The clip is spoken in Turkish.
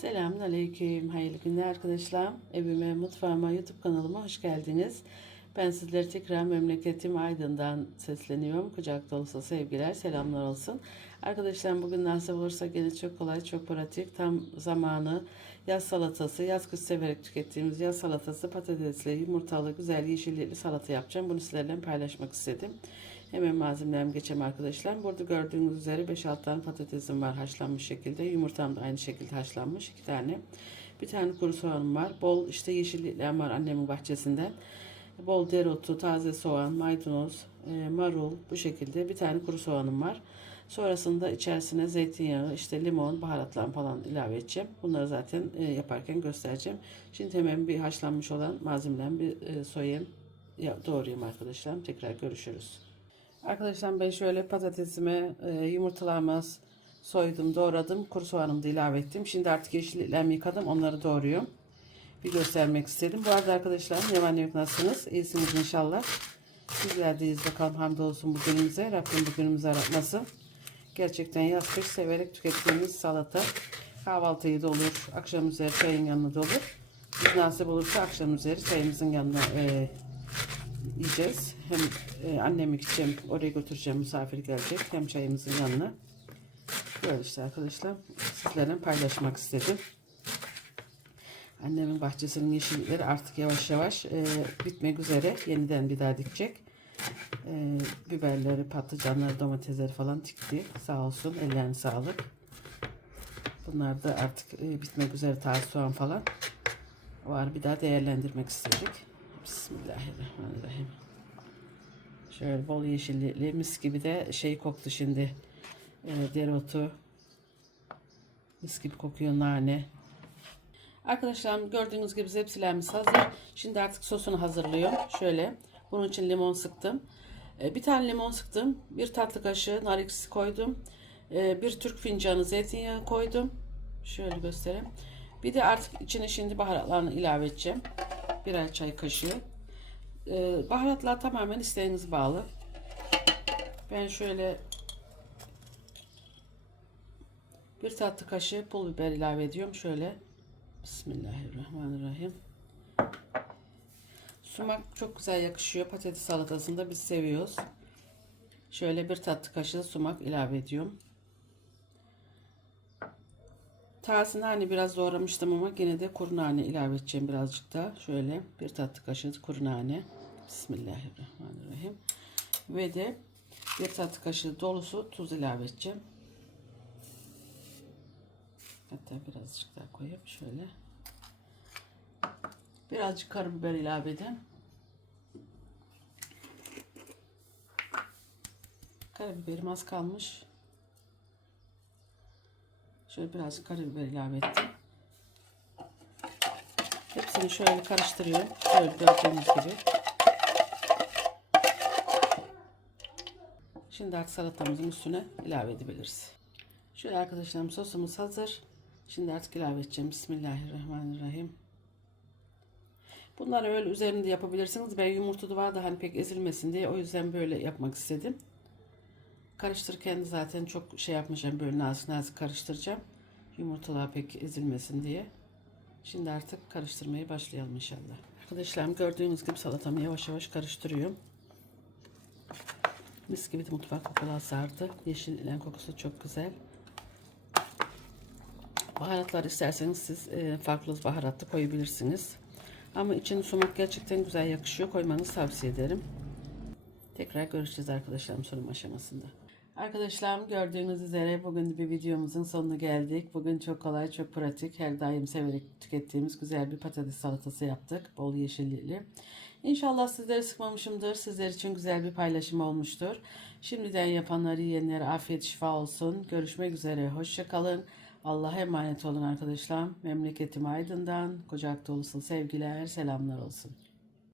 Selamünaleyküm. Hayırlı günler arkadaşlar. Evime, mutfağıma, YouTube kanalıma hoş geldiniz. Ben sizlere tekrar memleketim Aydın'dan sesleniyorum. Kucak dolusu sevgiler, selamlar olsun. Arkadaşlar bugün nasip olursa gene çok kolay, çok pratik. Tam zamanı yaz salatası, yaz kış severek tükettiğimiz yaz salatası, patatesli, yumurtalı, güzel yeşillikli salata yapacağım. Bunu sizlerle paylaşmak istedim. Hemen malzemelerimi geçelim arkadaşlar. Burada gördüğünüz üzere 5-6 tane patatesim var haşlanmış şekilde. Yumurtam da aynı şekilde haşlanmış. 2 tane. Bir tane kuru soğanım var. Bol işte yeşillikler var annemin bahçesinden. Bol dereotu, taze soğan, maydanoz, e, marul bu şekilde bir tane kuru soğanım var. Sonrasında içerisine zeytinyağı, işte limon, baharatlar falan ilave edeceğim. Bunları zaten e, yaparken göstereceğim. Şimdi hemen bir haşlanmış olan malzemelerimi bir e, soyayım, ya, doğrayayım arkadaşlar. Tekrar görüşürüz. Arkadaşlar ben şöyle patatesime, e, yumurtalarımı soydum, doğradım. Kuru soğanımı da ilave ettim. Şimdi artık yeşilliklerimi yıkadım. Onları doğruyorum. Bir göstermek istedim. Bu arada arkadaşlar ne yok nasılsınız? İyisiniz inşallah. Sizler deyiz bakalım hamdolsun bugünümüze. Rabbim bugünümüzü aratmasın. Gerçekten yaz kış severek tükettiğimiz salata. Kahvaltıyı da olur. Akşam üzeri çayın yanında da olur. Biz nasip olursa akşam üzeri çayımızın yanına e, yiyeceğiz. Hem e, annemi gideceğim, oraya götüreceğim misafir gelecek. Hem çayımızın yanına. Böyle işte arkadaşlar. Sizlerle paylaşmak istedim. Annemin bahçesinin yeşillikleri artık yavaş yavaş e, bitmek üzere. Yeniden bir daha dikecek. E, biberleri, patlıcanları, domatesleri falan dikti. Sağ olsun. Ellerine sağlık. Bunlar da artık e, bitmek üzere taze soğan falan. Var bir daha değerlendirmek istedik. Bismillahirrahmanirrahim. Şöyle bol yeşillikli mis gibi de şey koktu şimdi. E, dereotu. Mis gibi kokuyor nane. Arkadaşlar gördüğünüz gibi zepsilerimiz hazır. Şimdi artık sosunu hazırlıyorum. Şöyle bunun için limon sıktım. E, bir tane limon sıktım. Bir tatlı kaşığı nar ekşisi koydum. E, bir Türk fincanı zeytinyağı koydum. Şöyle göstereyim. Bir de artık içine şimdi baharatlarını ilave edeceğim. Birer çay kaşığı. Ee, baharatlar tamamen isteğiniz bağlı. Ben şöyle bir tatlı kaşığı pul biber ilave ediyorum. Şöyle Bismillahirrahmanirrahim. Sumak çok güzel yakışıyor. Patates salatasında biz seviyoruz. Şöyle bir tatlı kaşığı sumak ilave ediyorum. Taze nane biraz doğramıştım ama yine de kuru nane ilave edeceğim birazcık daha. Şöyle bir tatlı kaşığı kuru nane. Bismillahirrahmanirrahim. Ve de bir tatlı kaşığı dolusu tuz ilave edeceğim. Hatta birazcık daha koyup şöyle. Birazcık karabiber ilave edeyim. Karabiberim az kalmış. Şöyle biraz karabiber ilave ettim. Hepsini şöyle karıştırıyorum. Şöyle gördüğünüz gibi. Şimdi artık salatamızın üstüne ilave edebiliriz. Şöyle arkadaşlarım sosumuz hazır. Şimdi artık ilave edeceğim. Bismillahirrahmanirrahim. Bunları öyle üzerinde yapabilirsiniz. Ben yumurta da var da hani pek ezilmesin diye o yüzden böyle yapmak istedim. Karıştırırken zaten çok şey yapmayacağım. Böyle nazik nazik karıştıracağım. Yumurtalar pek ezilmesin diye. Şimdi artık karıştırmaya başlayalım inşallah. Arkadaşlarım gördüğünüz gibi salatamı yavaş yavaş karıştırıyorum. Mis gibi de mutfak kokular sardı. Yeşil kokusu çok güzel. Baharatlar isterseniz siz e, farklı baharatlı koyabilirsiniz. Ama için sumak gerçekten güzel yakışıyor. Koymanızı tavsiye ederim. Tekrar görüşeceğiz arkadaşlarım sunum aşamasında. Arkadaşlarım gördüğünüz üzere bugün bir videomuzun sonuna geldik. Bugün çok kolay, çok pratik, her daim severek tükettiğimiz güzel bir patates salatası yaptık. Bol yeşillikli. İnşallah sizleri sıkmamışımdır. Sizler için güzel bir paylaşım olmuştur. Şimdiden yapanları yiyenlere afiyet şifa olsun. Görüşmek üzere. Hoşçakalın. Allah'a emanet olun arkadaşlar. Memleketim Aydın'dan kucak dolusu sevgiler, selamlar olsun.